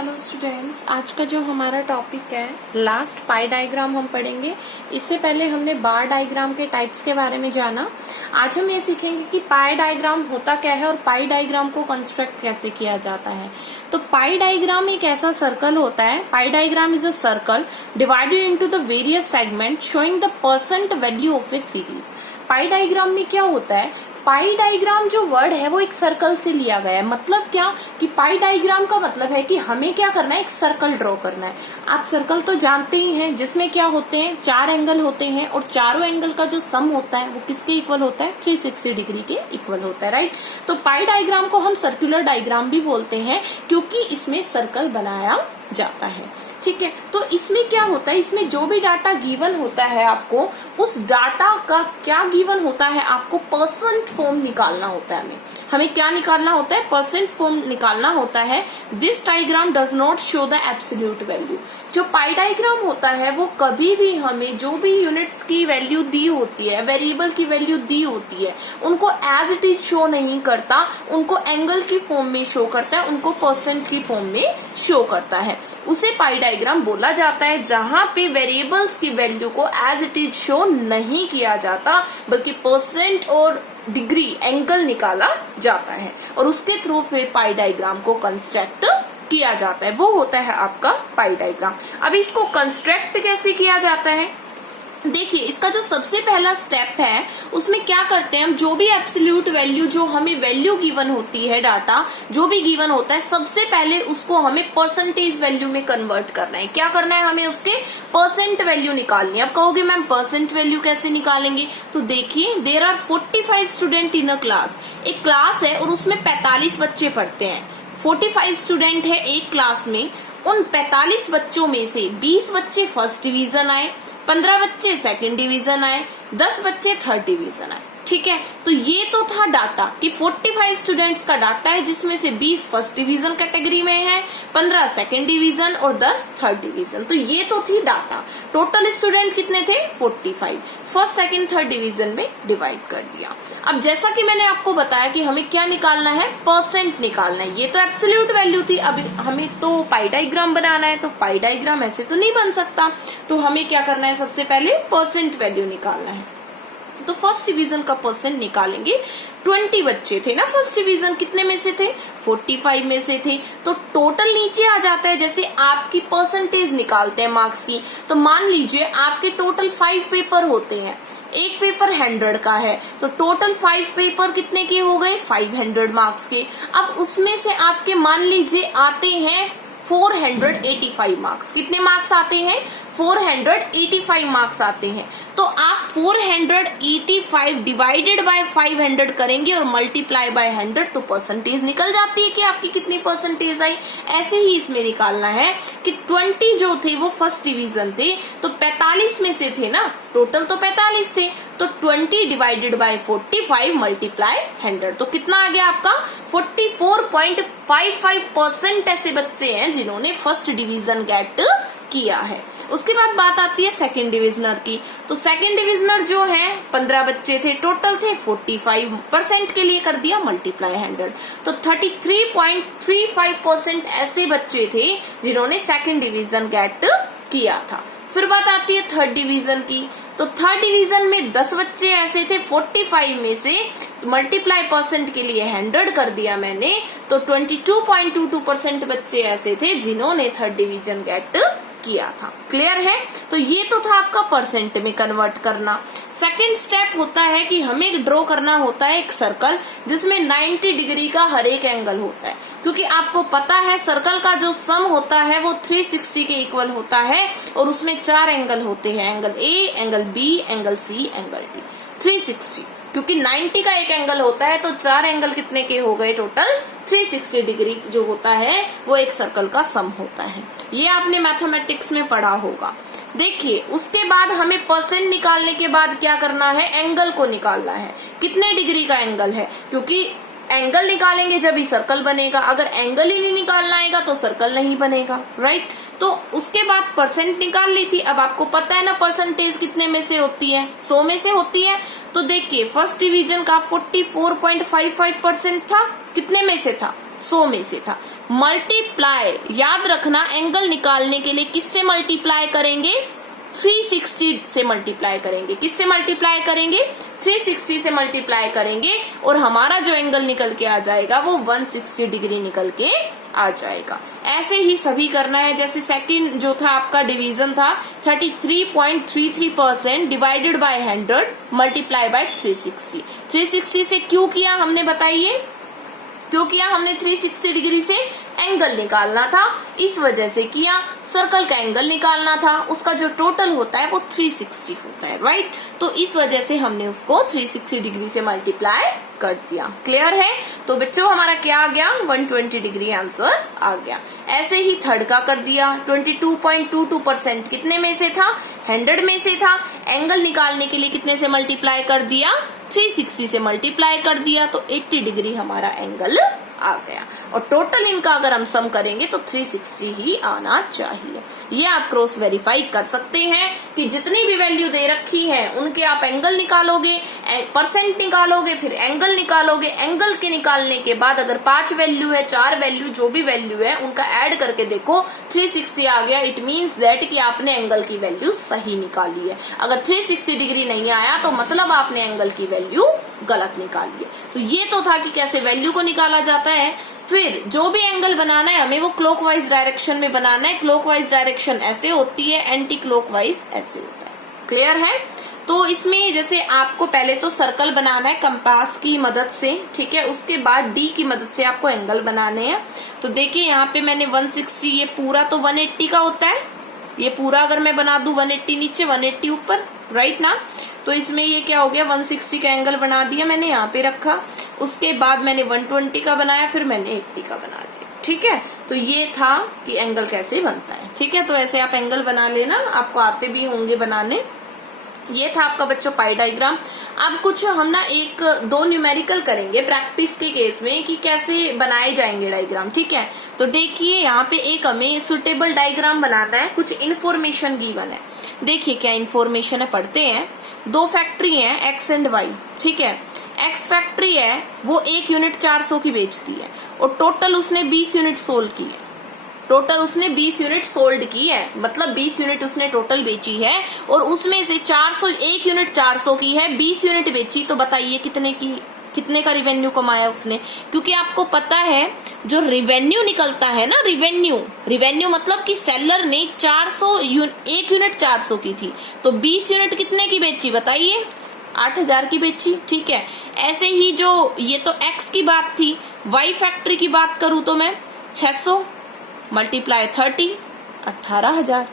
Hello students, आज का जो हमारा टॉपिक है लास्ट पाई डायग्राम हम पढ़ेंगे। इससे पहले हमने बार डायग्राम के टाइप्स के बारे में जाना। आज हम ये सीखेंगे कि पाई डायग्राम होता क्या है और पाई डायग्राम को कंस्ट्रक्ट कैसे किया जाता है। तो पाई डायग्राम एक ऐसा सर्कल होता है। पाई diagram is a circle divided into the various segment showing the percent value of A series. Pi diagram में क्या होता है, पाई डायग्राम जो वर्ड है वो एक सर्कल से लिया गया है। मतलब क्या कि पाई डायग्राम का मतलब है कि हमें क्या करना है, एक सर्कल ड्रॉ करना है। आप सर्कल तो जानते ही हैं, जिसमें क्या होते हैं, 4 एंगल होते हैं और चारों एंगल का जो सम होता है वो किसके इक्वल होता है, 360 डिग्री के इक्वल होता है, राइट। तो पाई डायग्राम को हम सर्कुलर डायग्राम भी बोलते हैं क्योंकि इसमें सर्कल बनाया जाता है। ठीक है, तो इसमें क्या होता है, इसमें जो भी डाटा गिवन होता है आपको, उस डाटा का क्या गिवन होता है, आपको परसेंट फॉर्म निकालना होता है। हमें क्या निकालना होता है, परसेंट फॉर्म निकालना होता है। This diagram does not show the absolute value. जो पाई डायग्राम होता है वो कभी भी हमें जो भी यूनिट्स की वैल्यू दी होती है, वेरिएबल की वैल्यू दी होती है, उनको एज इट इज शो नहीं करता, उनको एंगल की फॉर्म में शो करता है, उनको परसेंट की फॉर्म में शो करता है। उसे पाई डायग्राम बोला जाता है जहां पे वेरिएबल्स की वैल्यू को एज इट इज शो नहीं किया जाता, बल्कि परसेंट और डिग्री एंगल निकाला जाता है और उसके थ्रू फिर पाई डायग्राम को कंस्ट्रक्ट किया जाता है। वो होता है आपका पाई डायग्राम। अब इसको कंस्ट्रक्ट कैसे किया जाता है, देखिए इसका जो सबसे पहला स्टेप है उसमें क्या करते हैं हम, जो भी एब्सोल्यूट वैल्यू, जो हमें वैल्यू गिवन होती है, डाटा जो भी गिवन होता है, सबसे पहले उसको हमें परसेंटेज वैल्यू में कन्वर्ट करना है। क्या करना है, हमें उसके परसेंट वैल्यू निकालनी है। अब कहोगे मैम परसेंट वैल्यू कैसे निकालेंगे, तो देखिए there are 45 student in a class. एक क्लास है और उसमें 45 बच्चे पढ़ते हैं। 45 स्टूडेंट है एक क्लास में। उन 45 बच्चों में से 20 बच्चे फर्स्ट डिवीजन आए, 15 बच्चे सेकंड डिवीजन आए, 10 बच्चे थर्ड डिवीजन आए। ठीक है, तो ये तो था डाटा कि 45 स्टूडेंट्स का डाटा है, जिसमें से 20 फर्स्ट डिवीजन कैटेगरी में है, 15 सेकंड डिवीजन और 10 थर्ड डिवीजन। तो ये तो थी डाटा। टोटल स्टूडेंट कितने थे, 45। फर्स्ट सेकंड थर्ड डिवीजन में डिवाइड कर दिया। अब जैसा कि मैंने आपको बताया कि हमें क्या निकालना है, परसेंट निकालना है। ये तो एब्सोल्यूट वैल्यू थी। अब हमें तो पाई डायग्राम बनाना है, तो पाई डायग्राम ऐसे तो नहीं बन सकता, तो हमें क्या करना है, सबसे पहले परसेंट वैल्यू निकालना है। तो फर्स्ट डिवीजन का परसेंट निकालेंगे। 20 बच्चे थे ना फर्स्ट डिवीजन, कितने में से थे, 45 में से थे। तो टोटल नीचे आ जाता है, जैसे आपकी परसेंटेज निकालते हैं मार्क्स की। तो मान लीजिए आपके टोटल 5 पेपर होते हैं, एक पेपर 100 का है, तो टोटल 5 पेपर कितने के हो गए, 500 मार्क्स के। अब उसमें से आपके मान लीजिए आते हैं 485 मार्क्स। कितने मार्क्स आते हैं, 485 मार्क्स आते हैं। तो आप 485 डिवाइडेड बाय 500 करेंगे और मल्टीप्लाई बाय 100, तो परसेंटेज निकल जाती है कि आपकी कितनी परसेंटेज आई। ऐसे ही इसमें निकालना है कि 20 जो थे वो फर्स्ट डिवीजन थे, तो 45 में से थे ना, टोटल तो 45 थे, तो 20 डिवाइडेड बाय 45 मल्टीप्लाई 100, तो कितना आ गया आपका, 44.55% ऐसे बच्चे हैं जिन्होंने फर्स्ट डिवीजन गेट किया है। उसके बाद बात आती है सेकंड डिविजनर की। तो सेकंड डिविजनर जो है 15 बच्चे थे, टोटल थे 45% के लिए कर दिया मल्टीप्लाई 100, तो 33.35% ऐसे बच्चे थे जिन्होंने सेकंड डिवीजन गेट किया था। फिर बात आती है थर्ड डिवीजन की। तो थर्ड डिवीजन में 10 बच्चे ऐसे थे, 45 में से मल्टीप्लाई परसेंट के लिए 100 कर दिया मैंने, तो 22.22% बच्चे ऐसे थे जिन्होंने थर्ड डिवीजन गेट किया था। क्लियर है, तो ये तो था आपका परसेंट में कन्वर्ट करना। सेकंड स्टेप होता है कि हमें ड्रॉ करना होता है एक सर्कल जिसमें 90 डिग्री का हर एक एंगल होता है, क्योंकि आपको पता है सर्कल का जो सम होता है वो 360 के इक्वल होता है और उसमें 4 एंगल होते हैं, angle A, angle B, angle C, angle D. 360 क्योंकि 90 का एक एंगल होता है, तो 4 एंगल कितने के हो गए, टोटल 360 डिग्री जो होता है वो एक सर्कल का सम होता है। ये आपने मैथमेटिक्स में पढ़ा होगा। देखिए उसके बाद हमें परसेंट निकालने के बाद क्या करना है, एंगल को निकालना है, कितने डिग्री का एंगल है, क्योंकि एंगल निकालेंगे जब ही सर्कल बनेगा। अगर एंगल ही नहीं निकालना आएगा तो सर्कल नहीं बनेगा, राइट। तो उसके बाद परसेंट निकाल ली थी। अब आपको पता है ना परसेंटेज कितने में से होती है, 100 में से होती है। तो देखिए फर्स्ट डिवीजन का 44.55% था, कितने में से था, 100 में से था। मल्टीप्लाई, याद रखना एंगल निकालने के लिए किससे मल्टीप्लाई करेंगे, 360 से मल्टीप्लाई करेंगे। किससे मल्टीप्लाई करेंगे, 360 से मल्टीप्लाई करेंगे और हमारा जो एंगल निकल के आ जाएगा वो 160 डिग्री निकल के आ जाएगा। ऐसे ही सभी करना है। जैसे सेकंड जो था आपका डिवीजन था 33.33% डिवाइडेड बाय 100 मल्टीप्लाई बाय 360। 360 से क्यों किया हमने बताइए, क्यों किया हमने 360 डिग्री से एंगल निकालना था, इस वजह से किया। सर्कल का एंगल निकालना था, उसका जो टोटल होता है वो 360 होता है, राइट। तो इस वजह से हमने उसको 360 डिग्री से मल्टीप्लाई कर दिया। क्लियर है। तो बच्चों हमारा क्या आ गया, 120 डिग्री आंसर आ गया। ऐसे ही थर्ड का कर दिया। 22.22% कितने में से था, 100 में से था। एंगल निकालने के लिए कितने से मल्टीप्लाई कर दिया, 360 से मल्टीप्लाई कर दिया, तो 80 डिग्री हमारा एंगल आ गया। और टोटल इनका अगर हम सम करेंगे तो 360 ही आना चाहिए। ये आप क्रॉस वेरीफाई कर सकते हैं कि जितनी भी वैल्यू दे रखी है उनके आप एंगल निकालोगे, परसेंट निकालोगे, फिर एंगल निकालोगे। एंगल के निकालने के बाद अगर 5 वैल्यू है, 4 वैल्यू, जो भी वैल्यू है उनका ऐड करके देखो 360 आ गया, इट मीन्स दैट कि आपने एंगल की वैल्यू सही निकाली है। अगर 360 डिग्री नहीं आया तो मतलब आपने एंगल की वैल्यू गलत निकाली है। तो ये तो था कि कैसे वैल्यू को निकाला जाता है। फिर जो भी एंगल बनाना है हमें वो क्लॉकवाइज डायरेक्शन में बनाना है। क्लॉकवाइज डायरेक्शन ऐसे होती है, एंटी क्लॉकवाइज ऐसे होता है। क्लियर है। तो इसमें जैसे आपको पहले तो सर्कल बनाना है कंपास की मदद से, ठीक है। उसके बाद डी की मदद से आपको एंगल बनाने हैं। तो देखिए यहाँ पे मैंने 160, ये पूरा तो 180 का होता है। ये पूरा अगर मैं बना दूं 180 नीचे 180 ऊपर, राइट ना। तो इसमें ये क्या हो गया, 160 का एंगल बना दिया मैंने, यहाँ पे रखा। उसके बाद मैंने 120 का बनाया, फिर मैंने 80 का बना दिया, ठीक है। तो ये था कि एंगल कैसे बनता है, ठीक है। तो ऐसे आप एंगल बना लेना, आपको आते भी होंगे बनाने। ये था आपका बच्चों पाई डायग्राम। अब कुछ हम ना 1-2 न्यूमेरिकल करेंगे प्रैक्टिस के केस में कि कैसे बनाए जाएंगे डायग्राम, ठीक है। तो देखिए यहाँ पे एक हमें सुटेबल डायग्राम बनाना है, कुछ इन्फॉर्मेशन गिवन है। देखिए क्या इन्फॉर्मेशन है, पढ़ते हैं। 2 फैक्ट्री है एक्स एंड वाई, ठीक है। एक्स फैक्ट्री है वो 1 यूनिट 400 की बेचती है और टोटल उसने 20 यूनिट सोल्ड की है। टोटल उसने 20 यूनिट सोल्ड की है, मतलब 20 यूनिट उसने टोटल बेची है और उसमें से 1 यूनिट 400 की है, 20 यूनिट बेची। तो बताइए कितने का रिवेन्यू कमाया उसने। क्योंकि आपको पता है जो रिवेन्यू निकलता है ना, रिवेन्यू मतलब कि सेलर ने 1 यूनिट 400 की थी, तो 20 यूनिट कितने की बेची बताइए, 8000 की बेची, ठीक है। ऐसे ही जो ये तो एक्स की बात थी, वाई फैक्ट्री की बात करूं तो मैं 600 मल्टीप्लाई 30, 18,000।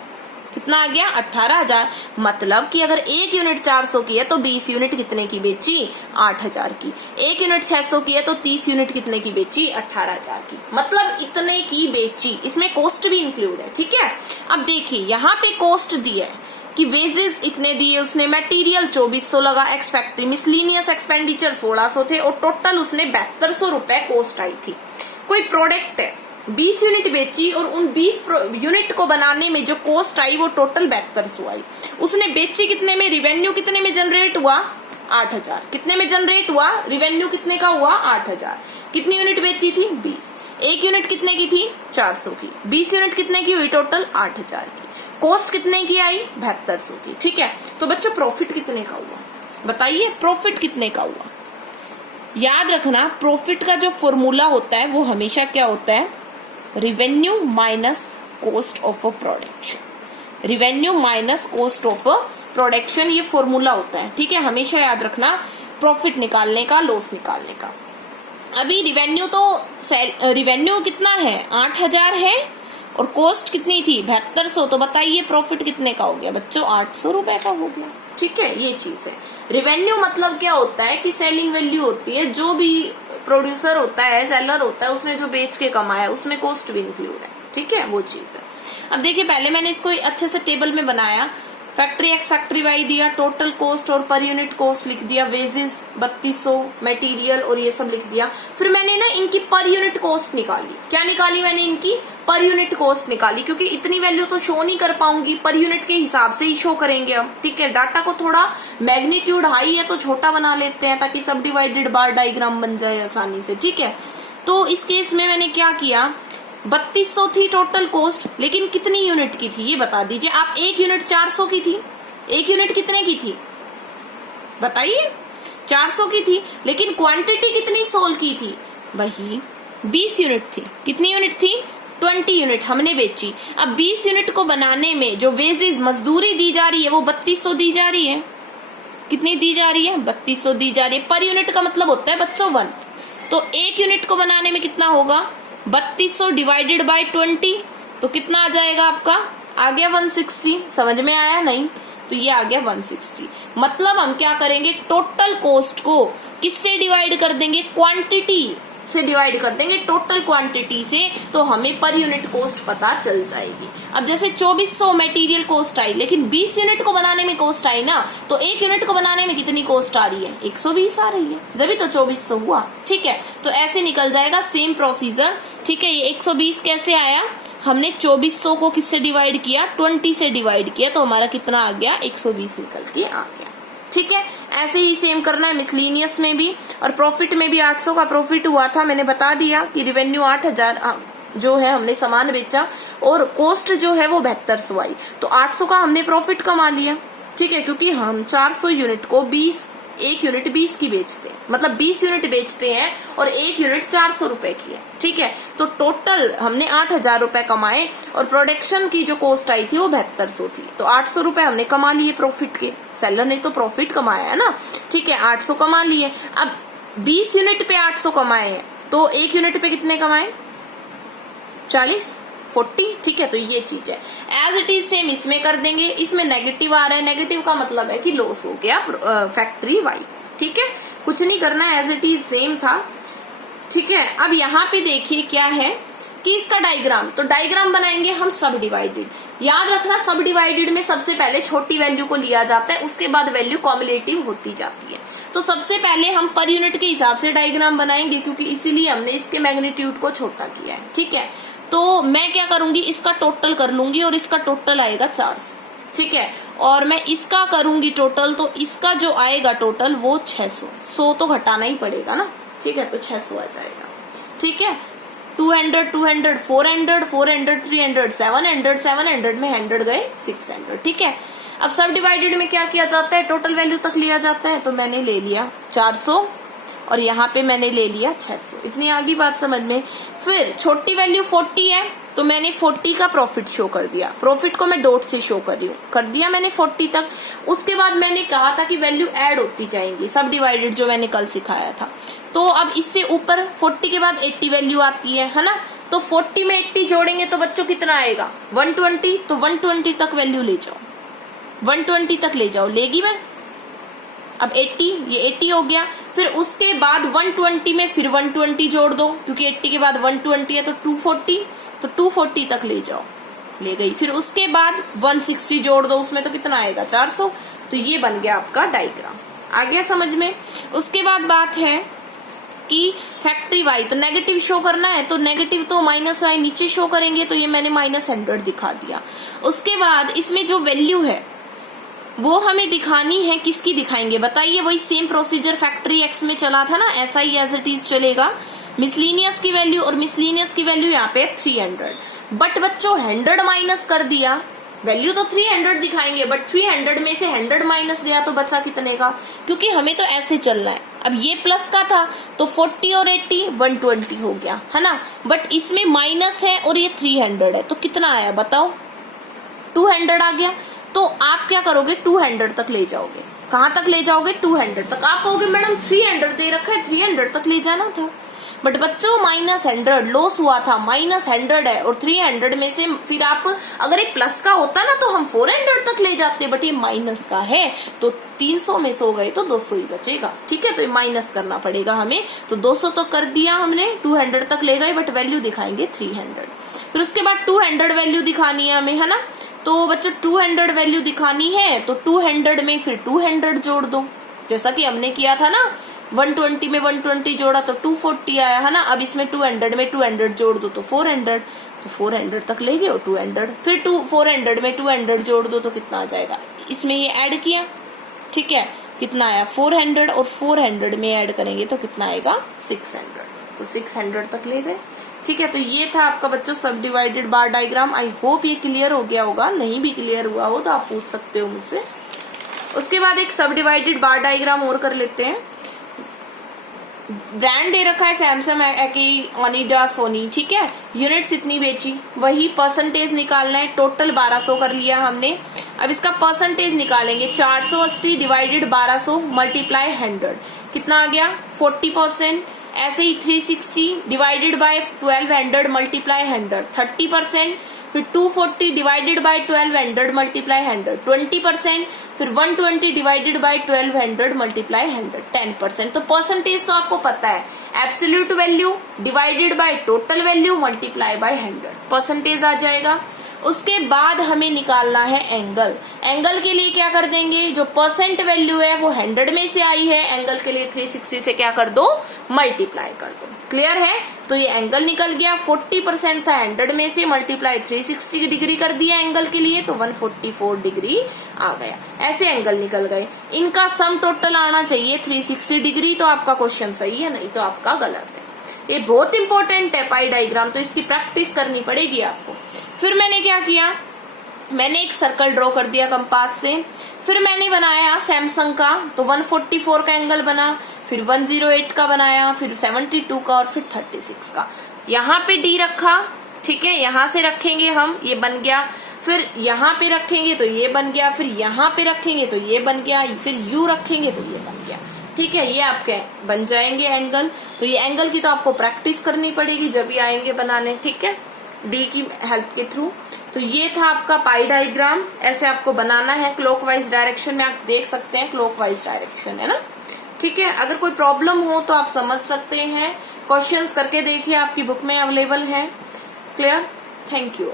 कितना आ गया, 18,000। मतलब कि अगर 1 यूनिट 400 की है तो 20 यूनिट कितने की बेची, 8,000 की। 1 यूनिट 600 की है तो 30 यूनिट कितने की बेची, 18,000 की। मतलब इतने की बेची, इसमें कॉस्ट भी इंक्लूड है, ठीक है। अब देखिए यहाँ पे कॉस्ट दी है कि वेजेस इतने दिए उसने, मटेरियल 2400 लगा, एक्स फैक्ट्री मिसलीनियस एक्सपेंडिचर 1600 थे और टोटल उसने 7200 रुपए कॉस्ट आई थी। कोई प्रोडक्ट है 20 यूनिट बेची और उन 20 यूनिट को बनाने में जो कॉस्ट आई वो टोटल 7200 आई। उसने बेची कितने में, रिवेन्यू कितने में जनरेट हुआ, 8000। कितने में जनरेट हुआ, रिवेन्यू कितने का हुआ, 8000। कितनी यूनिट बेची थी, 20। 1 यूनिट कितने की थी, 400 की। 20 यूनिट कितने की हुई, टोटल 8000 की। कॉस्ट कितने की आई, 7200 की, ठीक है। तो बच्चों प्रॉफिट कितने का हुआ बताइए, प्रॉफिट कितने का हुआ। याद रखना प्रॉफिट का जो फॉर्मूला होता है वो हमेशा क्या होता है, revenue minus cost of a production. Revenue minus cost of a production ये फॉर्मूला होता है, ठीक है। हमेशा याद रखना प्रॉफिट निकालने का, लॉस निकालने का। अभी रिवेन्यू कितना है, 8000 है और कॉस्ट कितनी थी, 7200। तो बताइए प्रॉफिट कितने का हो गया बच्चों, 800 रुपए का हो गया, ठीक है। ये चीज है। रिवेन्यू मतलब क्या होता है कि सेलिंग वैल्यू होती है, जो भी प्रोड्यूसर होता है, सेलर होता है, उसने जो बेच के कमाया उसमें कॉस्ट भी इंक्लूड है, ठीक है, वो चीज है। अब देखिए पहले मैंने इसको अच्छे से टेबल में बनाया, फैक्ट्री एक्स फैक्ट्री वाई दिया, टोटल कॉस्ट और पर यूनिट कॉस्ट लिख दिया, वेजेस 3200, मटेरियल और ये सब लिख दिया। फिर मैंने ना इनकी पर यूनिट कॉस्ट निकाली। क्या निकाली मैंने, इनकी पर यूनिट कॉस्ट निकाली, क्योंकि इतनी वैल्यू तो शो नहीं कर पाऊंगी, पर यूनिट के हिसाब से ही शो करेंगे हम, ठीक है। डाटा को थोड़ा मैग्नीट्यूड हाई है तो छोटा बना लेते हैं ताकि सब डिवाइडेड बार डायग्राम बन जाए आसानी से, ठीक है। तो इस केस में मैंने क्या किया, 3200 थी टोटल कॉस्ट, लेकिन कितनी यूनिट की थी ये बता दीजिए आप। एक यूनिट 400 की थी, एक यूनिट कितने की थी बताइए, 400 की थी, लेकिन क्वांटिटी कितनी सोल की थी, वही 20 यूनिट थी। कितनी यूनिट थी, 20 यूनिट हमने बेची। अब 20 यूनिट को बनाने में जो वेजेस मजदूरी दी जा रही है वो 3200 दी जा रही है। कितनी दी जा रही है, 3200 दी जा रही है। पर यूनिट का मतलब होता है बच्चों 1, तो एक यूनिट को बनाने में कितना होगा, 3200 डिवाइडेड बाय 20, तो कितना आ जाएगा आपका, आ गया 160। समझ में आया नहीं, तो ये आ गया 160। मतलब हम क्या करेंगे, टोटल कॉस्ट को किससे डिवाइड कर देंगे, क्वांटिटी से डिवाइड कर देंगे, टोटल क्वांटिटी से, तो हमें पर यूनिट कॉस्ट पता चल जाएगी। अब जैसे 2400 मटेरियल कॉस्ट आई, लेकिन 20 यूनिट को बनाने में कॉस्ट आई ना, तो एक यूनिट को बनाने में कितनी कॉस्ट आ रही है, 120 आ रही है, जब तो 2400 हुआ। ठीक है, तो ऐसे निकल जाएगा सेम प्रोसीजर। ठीक है, ये 120 कैसे आया, हमने 2400 को किससे डिवाइड किया, 20 से डिवाइड किया, तो हमारा कितना आ गया, 120 निकल के आ गया। ठीक है, ऐसे ही सेम करना है मिसलीनियस में भी। और प्रॉफिट में भी 800 का प्रॉफिट हुआ था, मैंने बता दिया कि रिवेन्यू 8000 जो है हमने सामान बेचा, और कॉस्ट जो है वो 7200 आई, तो 800 का हमने प्रॉफिट कमा लिया। ठीक है, क्योंकि हम 400 यूनिट को 20, एक यूनिट 20 की बेचते हैं, मतलब 20 यूनिट बेचते हैं और एक यूनिट 400 रुपए की है। ठीक है, तो टोटल हमने 8000 रुपए कमाए, और प्रोडक्शन की जो कॉस्ट आई थी वो 7200 थी, तो 800 रुपए हमने कमा लिए प्रॉफिट के। सेलर ने तो प्रॉफिट कमाया है ना। ठीक है, 800 कमा लिए। अब 20 यूनिट पे 800 कमाए हैं, तो एक यूनिट पे कितने कमाए, 40 40। ठीक है, तो ये चीज है। एज इट इज सेम इसमें कर देंगे। इसमें नेगेटिव आ रहा है, नेगेटिव का मतलब है कि लॉस हो गया फैक्ट्री वाई। ठीक है, कुछ नहीं करना है, एज इट इज सेम था। ठीक है, अब यहाँ पे देखिए क्या है कि इसका डायग्राम, तो डायग्राम बनाएंगे हम सब डिवाइडेड। याद रखना, सब डिवाइडेड में सबसे पहले छोटी वैल्यू को लिया जाता है, उसके बाद वैल्यू कॉम्युलेटिव होती जाती है। तो सबसे पहले हम पर यूनिट के हिसाब से डायग्राम बनाएंगे, क्योंकि इसीलिए हमने इसके मैग्नीट्यूड को छोटा किया है। ठीक है, तो मैं क्या करूंगी, इसका टोटल कर लूंगी, और इसका टोटल आएगा 400। ठीक है, और मैं इसका करूंगी टोटल, तो इसका जो आएगा टोटल वो 600। 100 तो घटाना ही पड़ेगा ना। ठीक है, तो 600 आ जाएगा। ठीक है, 200 200 400 400 300 700 700 में 100 गए 600। ठीक है, अब सब डिवाइडेड में क्या किया जाता है, टोटल वैल्यू तक लिया जाता है, तो मैंने ले लिया 400 और यहाँ पे मैंने ले लिया 600। इतनी आगे बात समझ में। फिर छोटी वैल्यू 40 है, तो मैंने 40 का प्रॉफिट शो कर दिया। प्रॉफिट को मैं डॉट से शो कर रही हूँ, कर दिया मैंने 40 तक। उसके बाद मैंने कहा था कि वैल्यू ऐड होती जाएंगी, सब डिवाइडेड जो मैंने कल सिखाया था। तो अब इससे ऊपर 40 के बाद 80 वैल्यू आती है ना, तो 40 में 80 जोड़ेंगे तो बच्चों कितना आएगा, 120। तो 120 तक वैल्यू ले जाओ, 120 तक ले जाओ, लेगी मैं। अब 80, ये 80 हो गया। फिर उसके बाद 120 में फिर 120 जोड़ दो, क्योंकि 80 के बाद 120 है, तो 240, तो 240 तक ले जाओ, ले गई। फिर उसके बाद 160 जोड़ दो, उसमें तो कितना आएगा, 400। तो ये बन गया आपका डायग्राम। आ गया समझ में। उसके बाद बात है कि फैक्ट्री वाई, तो नेगेटिव शो करना है, तो नेगेटिव तो माइनस वाई नीचे शो करेंगे, तो ये मैंने -100 दिखा दिया। उसके बाद इसमें जो वैल्यू है वो हमें दिखानी है, किसकी दिखाएंगे बताइए। वही सेम प्रोसीजर फैक्ट्री एक्स में चला था ना, ऐसा ही एज इट इज चलेगा। मिसलीनियस की वैल्यू, और मिसलीनियस की वैल्यू यहाँ पे 300, बट बच्चों 100 माइनस कर दिया, वैल्यू तो 300 दिखाएंगे, बट 300 में से 100 माइनस गया तो बचा कितने का, क्योंकि हमें तो ऐसे चलना है। अब ये प्लस का था, तो 40 और 80 120 हो गया, है ना। बट इसमें माइनस है और ये 300 है, तो कितना आया बताओ, 200 आ गया। तो आप क्या करोगे, 200 तक ले जाओगे। कहां तक ले जाओगे, 200 तक। आप कहोगे मैडम 300 दे रखा है, 300 तक ले जाना था। बट बच्चों -100 लॉस हुआ था, -100 है, और 300 में से फिर आप, अगर ये प्लस का होता ना तो हम 400 तक ले जाते, बट ये माइनस का है, तो 300 में 100 गए तो 200 ही बचेगा। ठीक है, तो ये माइनस करना पड़ेगा हमें, तो 200 तो कर दिया हमने, 200 तक ले गए, बट वैल्यू दिखाएंगे 300। फिर उसके बाद 200 वैल्यू दिखानी है हमें, है ना। तो बच्चों 200 वैल्यू दिखानी है, तो 200 में फिर 200 जोड़ दो, जैसा कि हमने किया था ना। 120 में 120 जोड़ा तो 240 आया, है ना। अब इसमें 200 में 200 जोड़ दो तो 400, तो 400 तक ले गए, 200। फिर 400 में 200 जोड़ दो तो कितना आ जाएगा, इसमें ये ऐड किया। ठीक है, कितना आया 400, और 400 में ऐड करेंगे तो कितना आएगा 600, तो 600 तक ले गए। ठीक है, तो ये था आपका बच्चों सब divided bar diagram. I hope ये क्लियर हो गया होगा, नहीं भी क्लियर हुआ हो तो आप पूछ सकते हो मुझसे। उसके बाद एक सब डिवाइडेड बार डायग्राम और कर लेते हैं। ब्रांड दे रखा है सैमसंग, एकी, ओनिडा, सोनी, ठीक है। यूनिट्स इतनी बेची, वही परसेंटेज निकालना है। टोटल 1200 कर लिया हमने। अब इसका परसेंटेज निकालेंगे। 480 डिवाइडेड 1200 मल्टीप्लाई 100 कितना आ गया 40%। ऐसे ही 360 डिवाइडेड बाय 1200 मल्टीप्लाई 100 30%। फिर 240 डिवाइडेड बाय 1200 मल्टीप्लाई 100 20%। फिर 120 डिवाइडेड बाय 1200 मल्टीप्लाई 100 10%। तो परसेंटेज तो आपको पता है, absolute value divided by total value multiply by 100 percentage आ जाएगा। उसके बाद हमें निकालना है एंगल। एंगल के लिए क्या कर देंगे, जो परसेंट वैल्यू है वो 100 में से आई है, एंगल के लिए 360 से क्या कर दो, मल्टीप्लाई कर दो। क्लियर है, तो ये एंगल निकल गया। 40% था 100 में से, मल्टीप्लाई 360 डिग्री कर दिया एंगल के लिए, तो 144 डिग्री आ गया। ऐसे एंगल निकल गए। इनका सम टोटल आना चाहिए 360 डिग्री, तो आपका क्वेश्चन सही है, नहीं तो आपका गलत है। ये बहुत इंपॉर्टेंट है पाई डायग्राम, तो इसकी प्रैक्टिस करनी पड़ेगी आपको। फिर मैंने क्या किया, मैंने एक सर्कल ड्रॉ कर दिया कंपास से। फिर मैंने बनाया सैमसंग का, तो 144 का एंगल बना। फिर 108 का बनाया, फिर 72 का, और फिर 36 का। यहाँ पे डी रखा, ठीक है, यहाँ से रखेंगे हम, ये बन गया। फिर यहाँ पे रखेंगे तो ये बन गया। फिर यहाँ पे रखेंगे तो ये बन गया। फिर यू रखेंगे तो ये बन गया। ठीक है, ये आपके बन जाएंगे एंगल। तो ये एंगल की तो आपको प्रैक्टिस करनी पड़ेगी जब भी आएंगे बनाने, ठीक है, डी की हेल्प के थ्रू। तो ये था आपका पाई डायग्राम। ऐसे आपको बनाना है क्लॉकवाइज डायरेक्शन में, आप देख सकते हैं क्लॉकवाइज डायरेक्शन है ना। ठीक है, अगर कोई प्रॉब्लम हो तो आप समझ सकते हैं, क्वेश्चंस करके देखिए, आपकी बुक में अवेलेबल है। Clear, thank you.